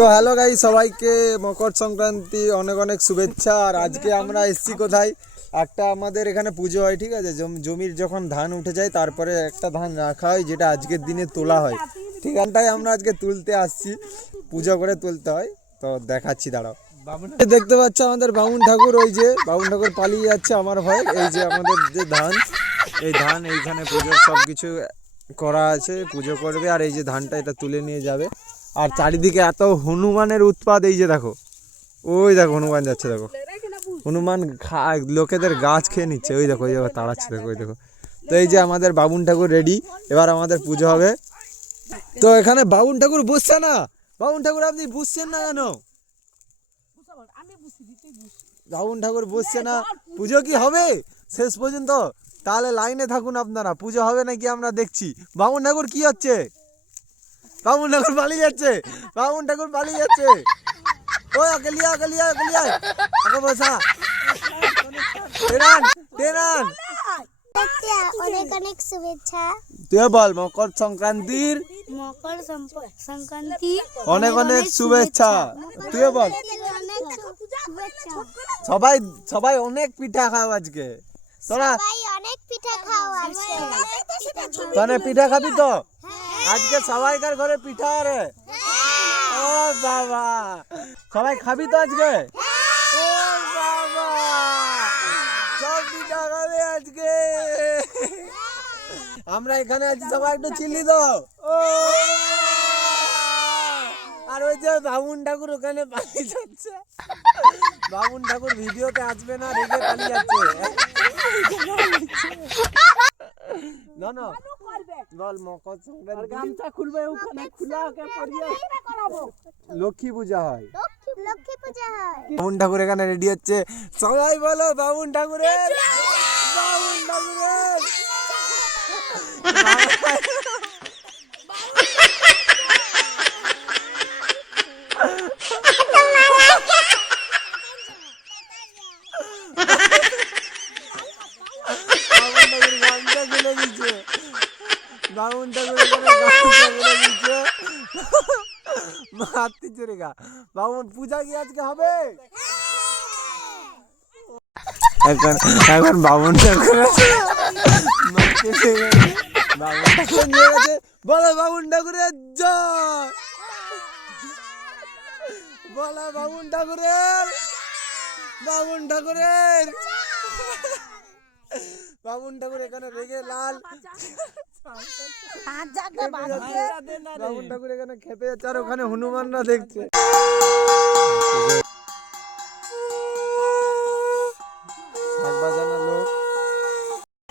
তো hello guy সবাইকে মকর সংক্রান্তি অনেক অনেক শুভেচ্ছা। আর আজকে আমরা এসছি কোথায়? একটা আমাদের এখানে পুজো হয়, ঠিক আছে? জমির যখন ধান উঠে যায়, তারপরে একটা ধান রাখা হয়, যেটা আজকের দিনে তোলা হয়। ঠিক আনটাই আমরা আজকে তুলতে আসছি। পুজো করে তুলতে হয়। তো দেখাচ্ছি, দাঁড়াও। দেখতে পাচ্ছ আমাদের বামুন ঠাকুর, ওই যে বামুন ঠাকুর পালিয়ে যাচ্ছে আমার ভয়। এই যে আমাদের যে ধান, এই ধান, এইখানে পুজোর সব কিছু করা আছে, পুজো করবে। আর এই যে ধানটা এটা তুলে নিয়ে যাবে। আর চারিদিকে এত হনুমানের উৎপাদ এই যে দেখো। ওই দেখো, হনুমান যাচ্ছে, দেখো। হনুমান লোকেদের গাছ খেয়ে নিচ্ছে। ওই দেখো ওই দেখো, তাড়াচ্ছে, দেখো, ওই দেখো। তো এই যে আমাদের বাবুন ঠাকুর রেডি এবার আমাদের পুজো হবে। তো এখানে বাবুন ঠাকুর বুঝছে না? বাবুন ঠাকুর, আপনি বুঝছেন না কেন? বাবুন ঠাকুর বুঝছে না। পুজো কি হবে? শেষ পর্যন্ত? তাহলে লাইনে থাকুন আপনারা। পুজো হবে নাকি আমরা দেখছি। বাবুন ঠাকুর কি হচ্ছে? বাবুন ঠাকুর পালিয়ে যাচ্ছে। বাবুন ঠাকুর পালিয়ে যাচ্ছে। ওই অকেলিয়া অকেলিয়া অকেলিয়া ওকে বসা টেনান টেনান অনেক অনেক শুভেচ্ছা তুই বল মকর সংক্রান্তির। মকর সংক্রান্তি। অনেক অনেক শুভেচ্ছা। তুই বল। সবাই সবাই অনেক পিঠা খাও আজকে। তোরা সবাই অনেক পিঠা খাওয়া আছে তোনে পিঠা খাবি তো? আজকে সবাইকার ঘরে পিঠা রে ও বাবা। সবাই খাবি তো আজকে? ও বাবা। সব পিঠা খাবে আজকে। আমরা এখানে আছি সবাই একটু চিল্লি দাও। ও আর ওই যে বামুন ঠাকুর ওখানে পালিয়ে যাচ্ছে। বামুন ঠাকুর ভিডিওতে আসবে না রেগে পালিয়ে যাচ্ছে। না না। বল মকর সংক্রান্তি গামছা খুলবে ওখানে খোলা কে পড়িয়ে লক্ষ্মী পূজা হয়। লক্ষ্মী পূজা হয়। বামুন ঠাকুর এখানে রেডি হচ্ছে। সবাই বলো বামুন ঠাকুরের বামুন ঠাকুরের বামুন ঠাকুর গামছা খুলে দিচ্ছে পূজা কি আজকে হবে এখন এখন বলো বামুন ঠাকুরের জয় বলো বামুন ঠাকুরের বামুন ঠাকুরের বামুন ঠাকুর এখানে রেগে লাল বামুন ঠাকুর এখানে খেপে যাচ্ছে আর ওখানে হনুমানরা দেখছে।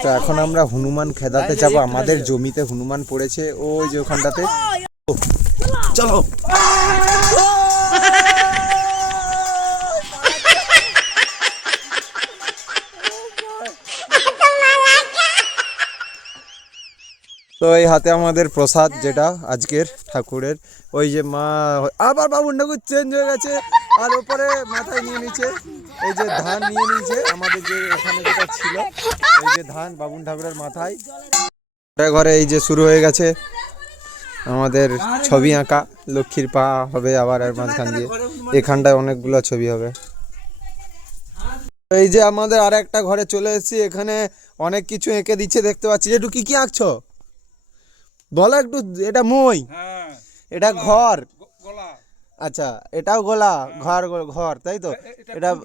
তো এখন আমরা হনুমান খেদাতে যাব আমাদের জমিতে হনুমান পড়েছে ওই যে ওখানটাতে চলো তো এই হাতে আমাদের প্রসাদ যেটা আজকের ঠাকুরের। ওই যে মা, আবার বাবুন ঠাকুর চেঞ্জ হয়ে গেছে। আর ওপরে মাথায় নিয়ে নিচ্ছে এই যে ধান নিয়ে নিয়েছে আমাদের যে এখানে যেটা ছিল, এই যে ধান বাবুন ঠাকুরের মাথায়। ঘরে ঘরে এই যে শুরু হয়ে গেছে। আমাদের ছবি আঁকা, লক্ষ্মীর পা হবে আবার এর মাঝখান দিয়ে। এখানটায় অনেকগুলো ছবি হবে। এই যে আমাদের আর একটা ঘরে চলে এসেছি, এখানে অনেক কিছু এঁকে দিচ্ছে, দেখতে পাচ্ছি। একটু কি কি আঁকছো? বলো একটু এটা মই। হ্যাঁ। এটা ঘর। আচ্ছা এটাও গোলা ঘর ঘর তাই তো? এটা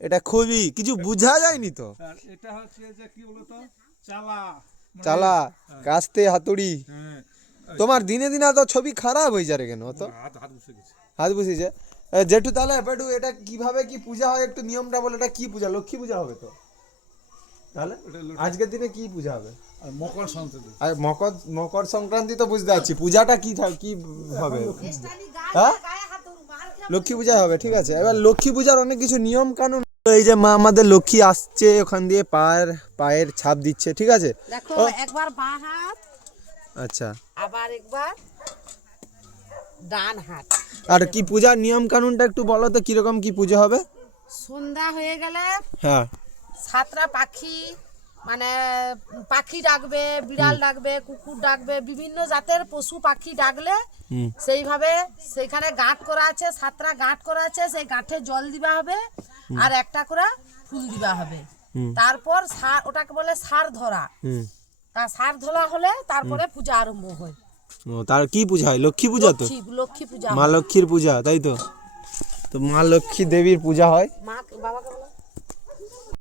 এটা খুবই। কিছু বোঝা যায়নি তো? এটা হচ্ছে যে কি বলতো? চালা। মানে- চালা কাস্তে হাতুড়ি। হ্যাঁ। তোমার দিনে দিনে তো ছবি খারাপ হয়ে যাবে কেন? তো হাত হাত বসে বসিয়েছে জেঠু তাহলে বেটু এটা কীভাবে কি পূজা হয়? একটু নিয়মটা বলে এটা কি পূজা? লক্ষ্মী পূজা হবে তো? তাহলে? আজকের দিনে কি পূজা হবে? আর মকর সংক্রান্তি আর মকর মকর সংক্রান্তি তো বুঝতে পারছি। পূজাটা কি কি হবে? হ্যাঁ? লক্ষ্মী পূজা হবে ঠিক আছে। এবার লক্ষ্মী পূজার অনেক কিছু নিয়ম কানুন। এই যে মা আমাদের লক্ষ্মী আসছে ওখান দিয়ে পায়ের পায়ের ছাপ দিচ্ছে ঠিক আছে? দেখো ও। একবার বাঁ হাত আচ্ছা। আবার একবার ডান হাত। আর কি পূজার নিয়ম কানুনটা একটু বলো তো কীরকম কি পুজো হবে? সন্ধ্যা হয়ে গেলে হ্যাঁ। সাতটা পাখি মানে পাখি ডাকবে বিড়াল ডাকবে কুকুর ডাকবে বিভিন্ন জাতের পশু পাখি ডাকলে সেইভাবে সেইখানে গাঁট করা আছে সাতটা গাঁট করা আছে সেই গাঁঠে জল দিবা হবে আর একটা করে ফুল দিবা হবে। তারপর সার ওটাকে বলে সার ধরা। তা সার ধরা হলে তারপরে পূজা আরম্ভ হয়। তার কি পূজা হয়? লক্ষ্মী পূজা তো? লক্ষ্মী পূজা মা লক্ষ্মীর পূজা তাই তো? তো মা লক্ষ্মী দেবীর পূজা হয়। মা বাবাকে বলো।